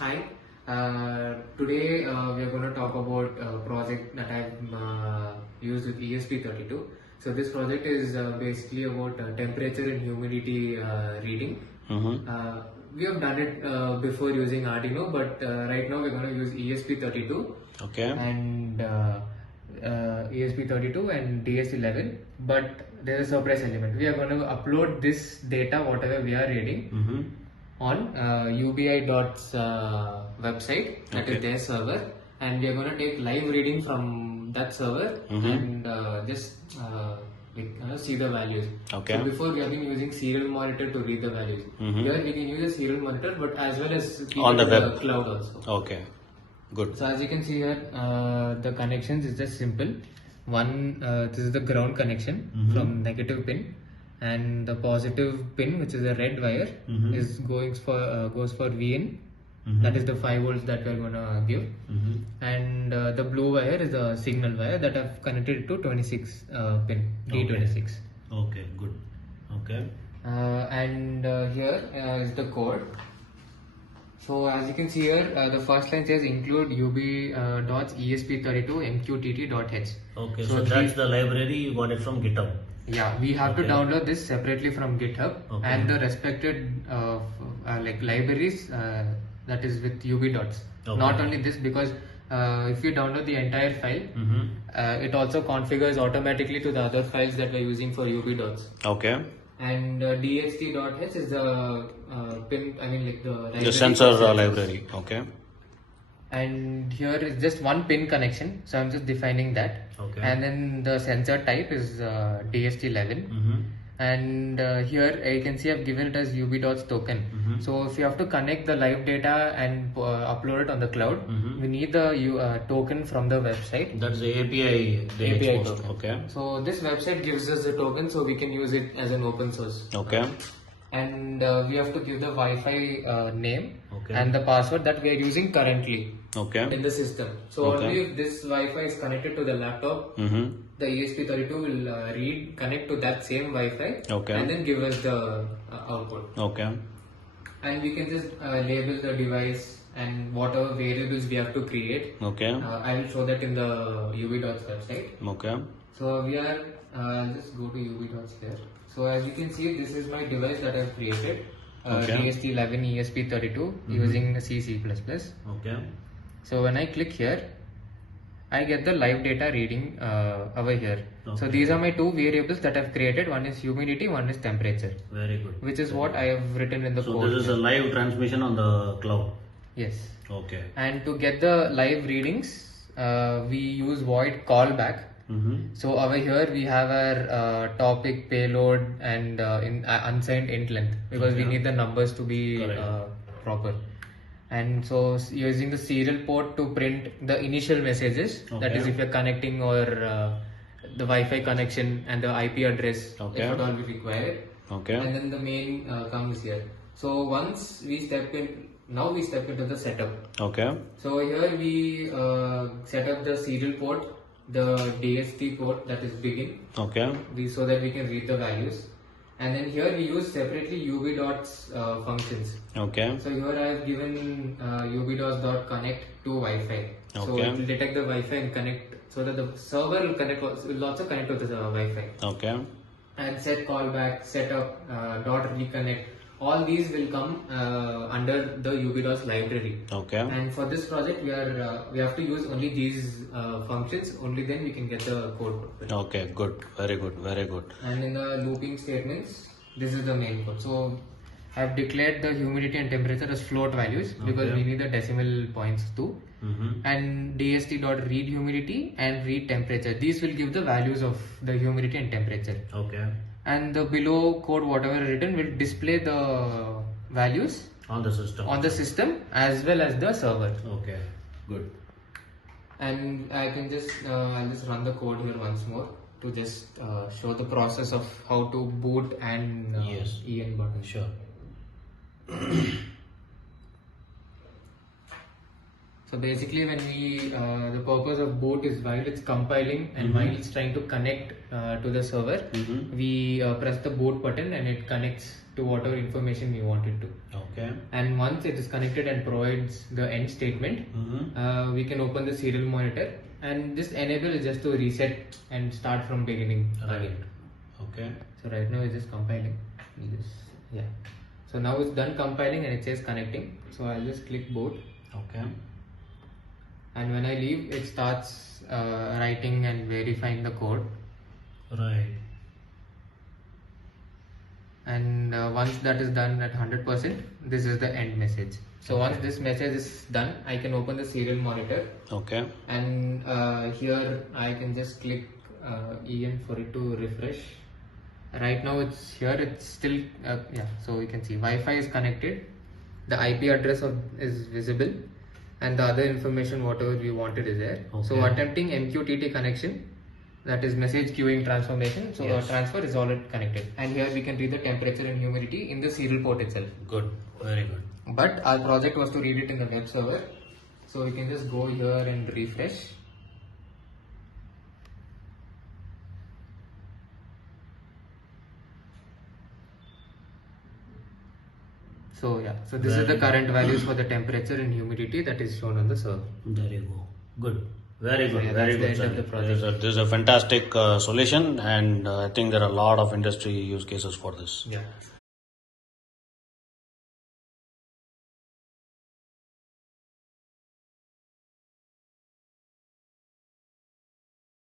Hi. Today we are going to talk about a project that I've used with ESP32. So this project is basically about temperature and humidity reading. We have done it before using Arduino, but right now we're going to use ESP32 Okay. and ESP32 and DHT11. But there's a surprise element. We are going to upload this data, whatever we are reading, on Ubidots website, that is their server, and we are going to take live reading from that server and just see the values. Okay. So before we have been using serial monitor to read the values. Here we can use a serial monitor, but as well as keep On it the in web. the cloud also. Okay. Good. So as you can see here, the connections is just simple. One, this is the ground connection from negative pin, and the positive pin, which is a red wire, is goes for VIN. That is the 5 volts that we are gonna give, and the blue wire is the signal wire that I've connected to 26 pin D26. Okay. Good. Okay. And here is the code. So as you can see here, the first line says include Ubidots ESP32 MQTT.h. Okay. So that's the library you got it from GitHub. Yeah, we have to download this separately from GitHub and the respected libraries that is with Ubidots. Not only this, because if you download the entire file, it also configures automatically to the other files that we're using for Ubidots. Okay. And DHT.h is the pin, the library. The sensor library. Okay. And here is just one pin connection, so I'm just defining that. Okay. And then the sensor type is DHT11. And here you can see I've given it as Ubidots token. So if you have to connect the live data and upload it on the cloud, we need the token from the website. That's the API. API token. Okay. So this website gives us the token, so we can use it as an open source. Okay. And we have to give the Wi-Fi name Okay. and the password that we are using currently Okay. in the system. So only if this Wi-Fi is connected to the laptop, the ESP32 will connect to that same Wi-Fi Okay. and then give us the output. Okay. And we can just label the device and whatever variables we have to create. Okay. I will show that in the Ubidots website. Okay. So we are, I'll just go to Ubidots here. So as you can see, this is my device that I've created. DHT11 ESP32 using C++. Okay. So when I click here, I get the live data reading over here. So these are my two variables that I've created. One is humidity, one is temperature. Very good. Which is what I have written in the So code. this is a live transmission on the cloud. Yes. Okay. And to get the live readings, we use void callback. So over here we have our topic, payload, and unsigned int length, because we need the numbers to be proper. And so using the serial port to print the initial messages, that is if you're connecting, or the Wi-Fi connection and the IP address, if at all we require. Okay. And then the main comes here. So once we step in, now we step into the setup. Okay. So here we set up the serial port, the DST port, that is begin. Okay. So that we can read the values. And then here we use separately Ubidots functions. Okay. So here I have given ubidots.connect to Wi-Fi. So it will detect the Wi-Fi and connect, so that the server will also connect to the Wi-Fi. Okay. And set callback, setup, dot reconnect. All these will come under the Ubidots library. Okay. And for this project, we have to use only these functions. Only then we can get the code. Okay. Good. Very good. Very good. And in the looping statements, this is the main code. So I have declared the humidity and temperature as float values, because we need the decimal points too. And dst.read humidity and read temperature. These will give the values of the humidity and temperature. Okay. And the below code, whatever written, will display the values On the system. as well as the server. Okay. Good. And I can just I'll just run the code here once more to just show the process of how to boot and EN button. Sure. So basically when the purpose of boot is while it's compiling and while it's trying to connect to the server, we press the boot button and it connects to whatever information we want it to. Okay. And once it is connected and provides the end statement, we can open the serial monitor, and this enable is just to reset and start from beginning again. Okay. So right now it's just compiling. Yeah. So now it's done compiling and it says connecting. So I'll just click boot. Okay. And when I leave, it starts writing and verifying the code. Right. And once that is done at 100%, this is the end message. So once this message is done, I can open the serial monitor. Okay. And here I can just click EN for it to refresh. Right now it's here, it's still, yeah, so you can see Wi-Fi is connected, the IP address is visible, and the other information whatever we wanted is there. Okay. So attempting MQTT connection, that is message queuing transformation, so Yes. transfer is already connected, and here we can read the temperature and humidity in the serial port itself. Good. Very good. But our project was to read it in the web server, so we can just go here and refresh. So yeah, so this is the current values for the temperature and humidity that is shown on the server. There you go. Good. Very good. yeah, Very that's good. the end of the project. This is a fantastic solution, and I think there are a lot of industry use cases for this. Yeah.